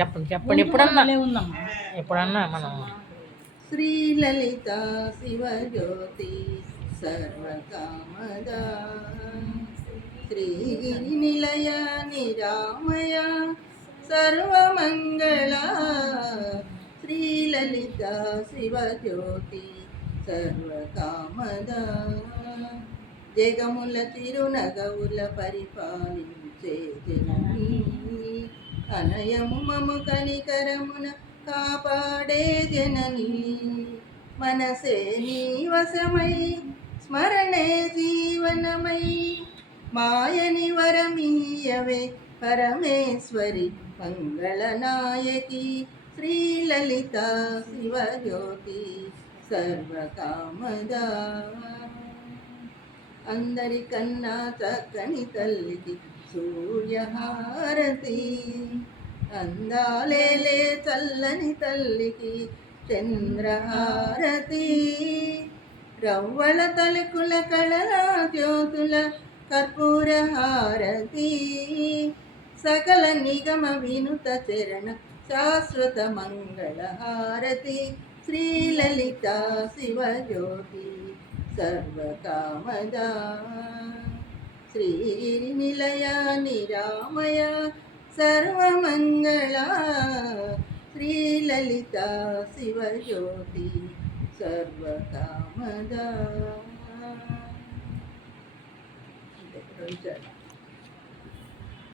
చెప్పండి చెప్పండి. ఎప్పుడన్నా మనం శ్రీలలిత శివజ్యోతి సర్వకామద శ్రీగిరి నిలయ నిరామయ సర్వమంగళ శ్రీలలిత శివజ్యోతి సర్వకామద జగముల తిరునగవుల పరిపాలించే జననీ అనయము మము కనికరమున కాపాడే జననీ మనసే నీ వశమై స్మరణే జీవనమై మాయని వరమీయవే పరమేశ్వరి మంగళనాయకి శ్రీలలిత శివజ్యోతి సర్వకామదా అందరికన్నా చక్కని తల్లికి సూర్యహారతి అందాలేలే చల్లని తల్లికి చంద్రహారతి రవ్వల తలుకుల కళల జ్యోతుల కర్పూర హారతి సకల నిగమ వినుత చరణ శాశ్వత మంగళ హారతి శ్రీలలిత శివజ్యోతి సర్వకామదా శ్రీగిరి నిలయ నిరామయ సర్వమంగళ శ్రీలలిత శివజ్యోతి సర్వకామదా.